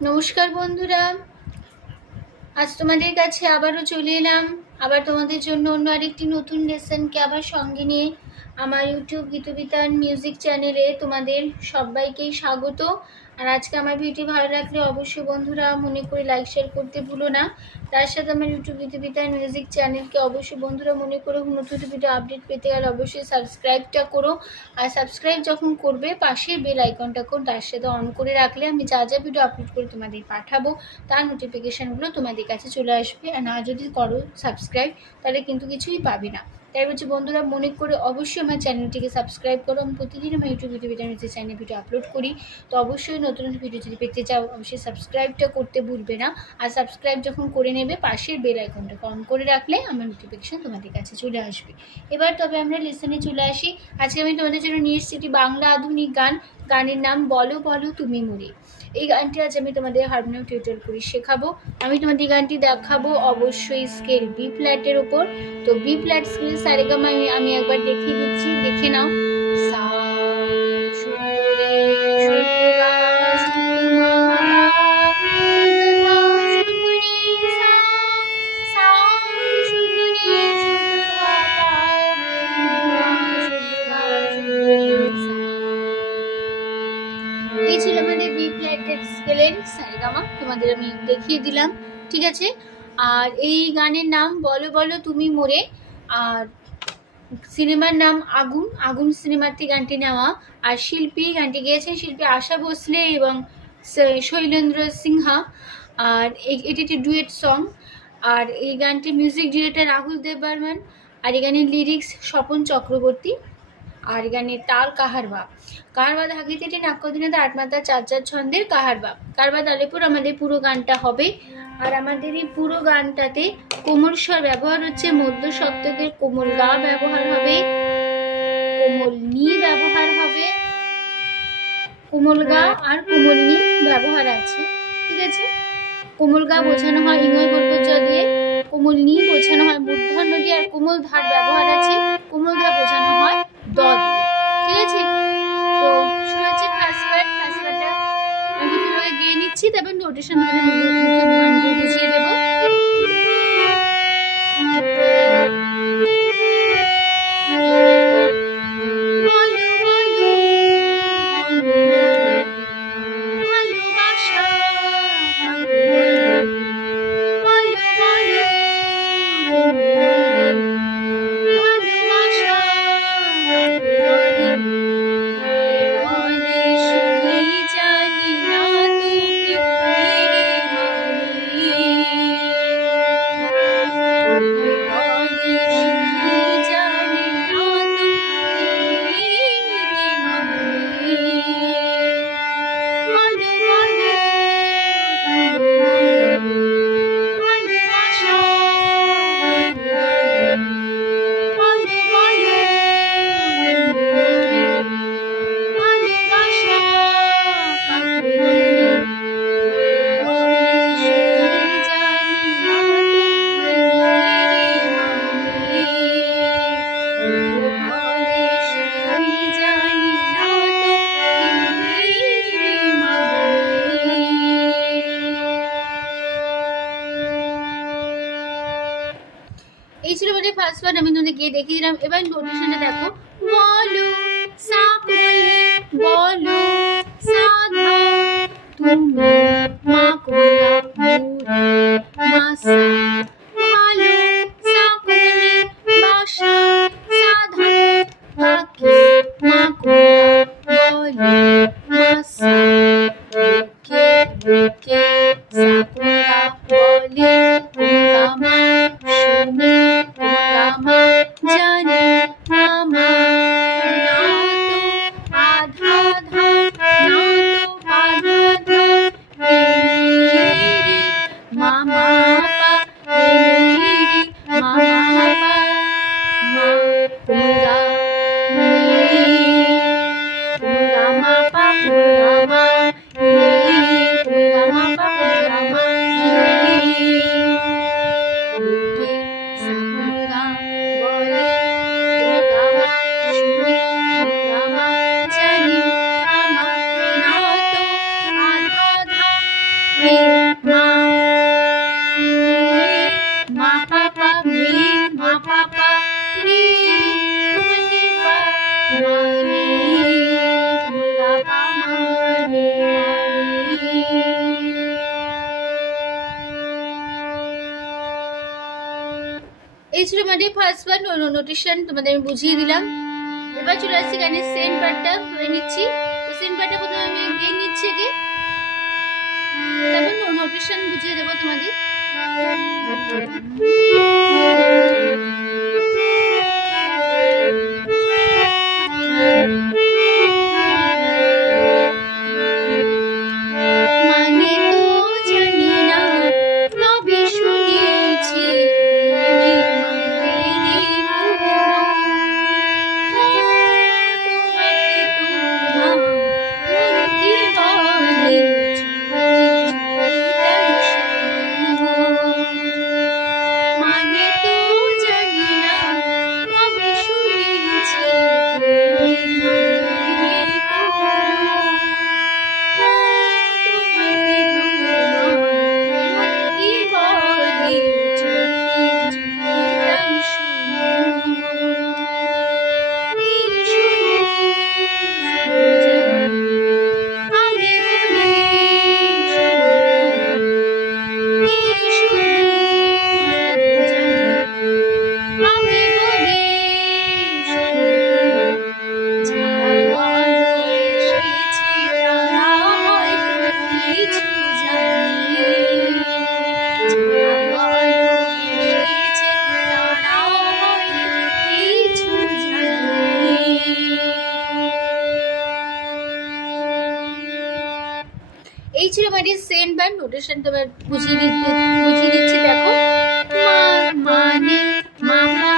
নমস্কার বন্ধুরা, আজ তোমাদের কাছে আবারও চলে এলাম। আবার তোমাদের জন্য অন্য আরেকটি নতুন লেসনকে আবার সঙ্গে নিয়ে আমার ইউটিউব গীতবিতান মিউজিক চ্যানেলে তোমাদের সবাইকেই স্বাগত। আর আজকে আমার ভিডিও ভালো লাগলে অবশ্যই বন্ধুরা মনে করে লাইক শেয়ার করতে ভুলো না। তার সাথে আমার ইউটিউব গীতবিতান মিউজিক চ্যানেলকে অবশ্যই বন্ধুরা মনে করে নতুন ভিডিও আপডেট পেতে গেলে অবশ্যই সাবস্ক্রাইবটা করো। আর সাবস্ক্রাইব যখন করবে পাশের বেল আইকনটা তার সাথে অন করে রাখলে আমি যা যা ভিডিও আপলোড করে তোমাদের পাঠাবো তার নোটিফিকেশানগুলো তোমাদের কাছে চলে আসবে। আর না যদি করো সাবস্ক্রাইব তাহলে কিন্তু কিছুই পাবে না। তাই বলছি বন্ধুরা মনে করে অবশ্যই আমার চ্যানেলটিকে সাবস্ক্রাইব করো। আমি প্রতিদিন আমার ইউটিউব ভিডিও চ্যানেলে ভিডিও আপলোড করি, তো অবশ্যই নতুন ভিডিও যদি পেতে চাও অবশ্যই সাবস্ক্রাইবটা করতে ভুলবে না। আর সাবস্ক্রাইব যখন করে নেবে পাশের বেল আইকনটা অন করে রাখলে আমার নোটিফিকেশান তোমাদের কাছে চলে আসবে। এবার তবে আমরা লেসনে চলে আসি। আজকে আমি তোমাদের জন্য নিয়ে এসেছি একটি বাংলা আধুনিক গান। গানের নাম বলো বলো তুমি মোরে। এই গানটি আজ আমি তোমাদের হারমোনিয়াম টিউটোরিয়াল করে শেখাবো। আমি তোমাদের গানটি দেখাবো অবশ্যই স্কেল বি ফ্ল্যাটের ওপর। তো বি ফ্ল্যাট স্কেল সারেগামা আমি একবার দেখিয়ে দিচ্ছি, দেখে নাও। সা এই ছিল আমাদের বি ফ্ল্যাটের স্কেলের সারেগামা, তোমাদের আমি দেখিয়ে দিলাম, ঠিক আছে। আর এই গানের নাম বলো বলো তুমি মোরে। আর সিনেমার নাম আগুন। আগুন সিনেমার থেকে গানটি নেওয়া। আর শিল্পী গানটি গেয়েছেন শিল্পী আশা ভোসলে এবং শৈলেন্দ্র সিনহা। আর এটি একটি ডুয়েট সং। আর এই গানটির মিউজিক ডিরেক্টর রাহুল দেব বর্মন। আর এই গানের লিরিক্স স্বপন চক্রবর্তী। আর গানের তাল কাহারবা। কাহারবা ধাগিতে নাক্যদিনাতে আটমাত্রা চার চার ছন্দের কাহারবা। কাহারবা তালেপুর আমাদের পুরো গানটা হবে। আর আমাদের এই পুরো গানটাতে কোমল স্বর ব্যবহার হচ্ছে, মধ্য সপ্তকের কোমল গা ব্যবহার হবে, কোমল নি ব্যবহার হবে, কোমল গা আর কোমল নি ব্যবহার আছে, ঠিক আছে। কোমল গা বোঝানো হয় ইঙ্গয় গর্ভ দিয়ে, কোমল নি বোঝানো হয় মূর্ধন্য দিয়ে, আর কোমল ধার ব্যবহার আছে, কোমল ধা বোঝানো হয় দ দিয়ে, ঠিক আছে। তো শুরু হচ্ছে ফার্স্ট পার্ট। ফার্স্ট পার্টটা আমি তোমাকে গিয়ে নিচ্ছি, তারপর নোটেশন বুঝিয়ে দেবো। এই ছিল মানে ফার্স্ট পার্ট, আমি তোমাদের গিয়ে দেখিয়ে দিলাম। এবার নোটেশনটা দেখো। বলো সা কোলে, বলো সা ধা তুমি, মা কোলা মোরে মা সা। ভালো সা কোলে বাসা, সা ধা তাকে মা কোলা বলে মা সা। কে কে সা কোলা বলে কোলা মা শুনে কোলা মা জানে মামা। না তো আধা ধা, না তো আধা ধা, রে রে মামা পা, রে রে মামা পা, মা কোলা মে, কোলা মা পা কোলা মা, রে কোলা মা পা ছিল আমাদের ফার্স্ট বার নোটেশন, তোমাদের আমি বুঝিয়ে দিলাম। এবার চলে আসছি গানের সেন্ট পার্টটা করে নিচ্ছি। তো সেন্ট পার্টটা প্রথমে আমি গিয়ে নিচ্ছি গিয়ে, তারপর নোটেশন বুঝিয়ে দেবো তোমাদের। এই ছিল আমাদের সেন্ট বার নোটেশন। তোমার বুঝিয়ে দিচ্ছি দেখো। মানে মামা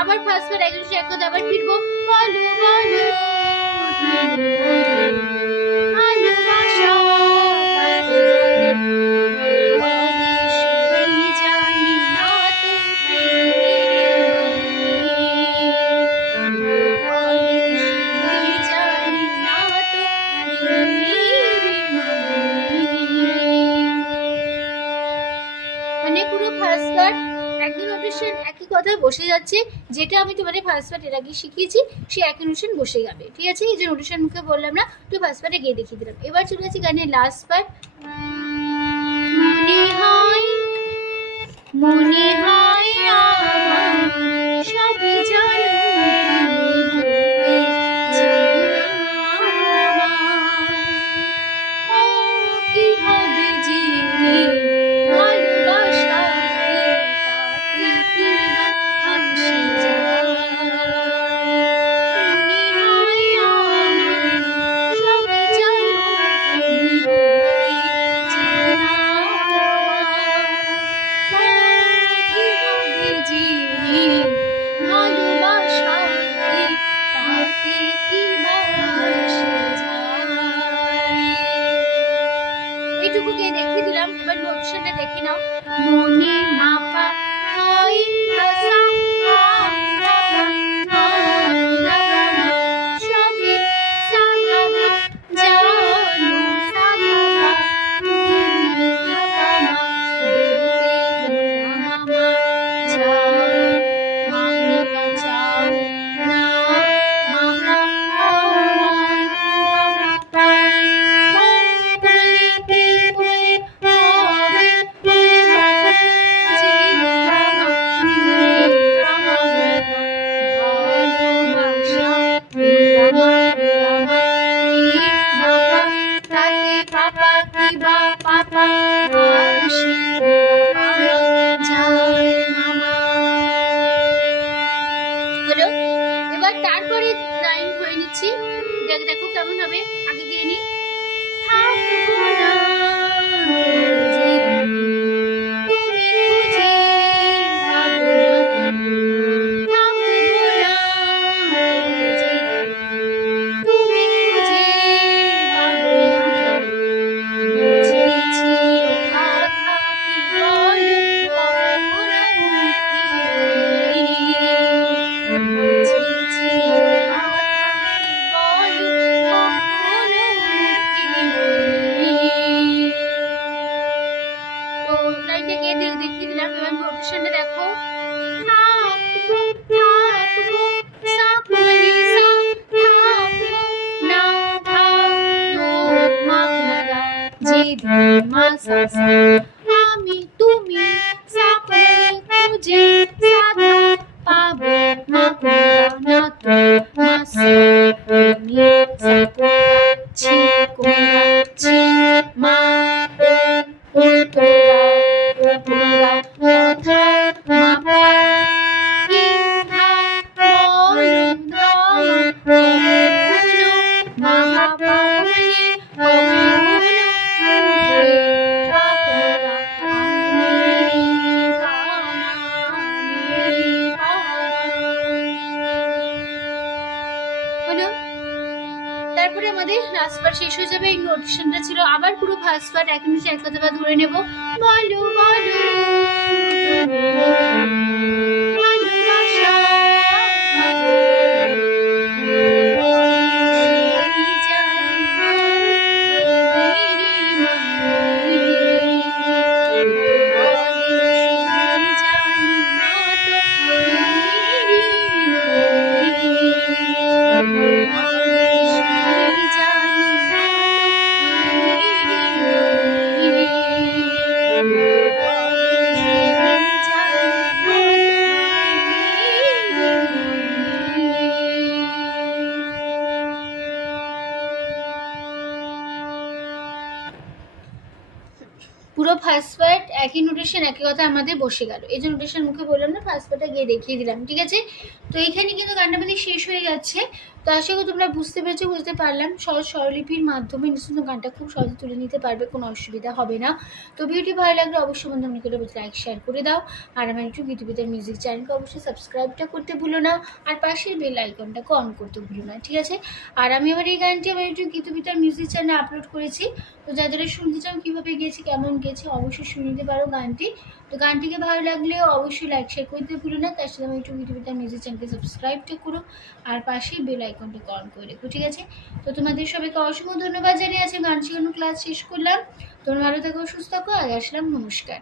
আবার ফার্স্ট বার একজন এক কথা আবার ফিরবো। বলো বলো ভালোবাসা জানি না তো জানি না তো মানে পুরো ফার্স্ট বার একই নোটেশন একই কথা বসে যাচ্ছে। যেটা আমি তোমাদের ফার্স্ট পার্ট এর আগে শিখিয়েছি সেই একই নোটেশন বসে যাবে, ঠিক আছে? এই যে নোটেশন মুখে বললাম না, তো ফার্স্ট পার্টে গিয়ে দেখিয়ে দিলাম। এবার চলে যাচ্ছি গানের লাস্ট পার্ট। মনে হয় মনে হয় সবই জানো কি হবে জেনে ভালোবাসা এইটুকু গিয়ে দেখিয়ে দিলাম। এবার নোটেশনটা দেখে নাও। মনে মাপা হয় সবই কেমন হবে আগে গিয়ে নি। থাকবো না খুঁজে তুমি খুঁজে পাবো না, থাকবো না খুঁজে তুমি খুঁজে পাবো না, বুঝেছি কথা কি বলো কখনো বুঝেছি কথা কি বলো কখনো তো লাইনটা গিয়ে দেখিয়ে দিলাম। এবার নোটেশনটা দেখো। থাকবো থাকবো সাকুলি সা থাকবো না থাকবো মা গা যে মা সা সা আমি তুমি সাকুলি খুঁজে সাধা পাবো মা গা না তো মা সা তুমি সাকুলি ছি কোগা ছি মা কথা মা কি ধা বলো কখনো মা বাবা বলে কখনো হলো। তারপরে আমাদের লাস্ট পার্ট শেষ হয়ে যাবে। এই নোটেশনটা ছিল আবার পুরো ফার্স্ট পার্ট এক নিচে এক কথা ধরে নেব। বলো বলো ভালোবাসা পুরো ফার্স্ট পার্ট একই নোটেশন একই কথা আমাদের বসে গেল। এই যে নোটেশন মুখে বললাম না, ফার্স্ট পার্টটা গিয়ে দেখিয়ে দিলাম, ঠিক আছে। তো এইখানে কিন্তু গানটা আমাদের শেষ হয়ে যাচ্ছে। তো আশা করি তোমরা বুঝতে পেরেছো, বুঝতে পারলাম। সহজ স্বরলিপির মাধ্যমে নিশ্চিত গানটা খুব সহজে তুলে নিতে পারবে, কোনো অসুবিধা হবে না। তো ভিডিওটি ভালো লাগলে অবশ্যই বন্ধু মনে করে লাইক শেয়ার করে দাও। আর আমার একটু গীতবিতার মিউজিক চ্যানেলকে অবশ্যই সাবস্ক্রাইবটা করতে ভুলো না, আর পাশের বেল আইকনটাকে অন করতে ভুলো না, ঠিক আছে। আর আমি আবার এই গানটি আমার একটু গীতবিতার মিউজিক চ্যানেলে আপলোড করেছি। তো যাদের শুনতে চাও কীভাবে গেছি কেমন গেছে অবশ্যই শুনে নিতে পারো গানটি। তো গানটিকে ভালো লাগলে অবশ্যই লাইক শেয়ার করতে ভুলো না। তার সাথে আমার ইউটিউব গীতবিতার মিউজিক চ্যানেলকে সাবস্ক্রাইবটা করো, আর পাশেই বেল আইকনটাকে অন করে রেখো, ঠিক আছে। তো তোমাদের সবাইকে অসংখ্য ধন্যবাদ জানিয়ে আছে গান শেখানো ক্লাস শেষ করলাম। তোমরা ভালো থাকো, সুস্থ থাকো, আর আসলাম, নমস্কার।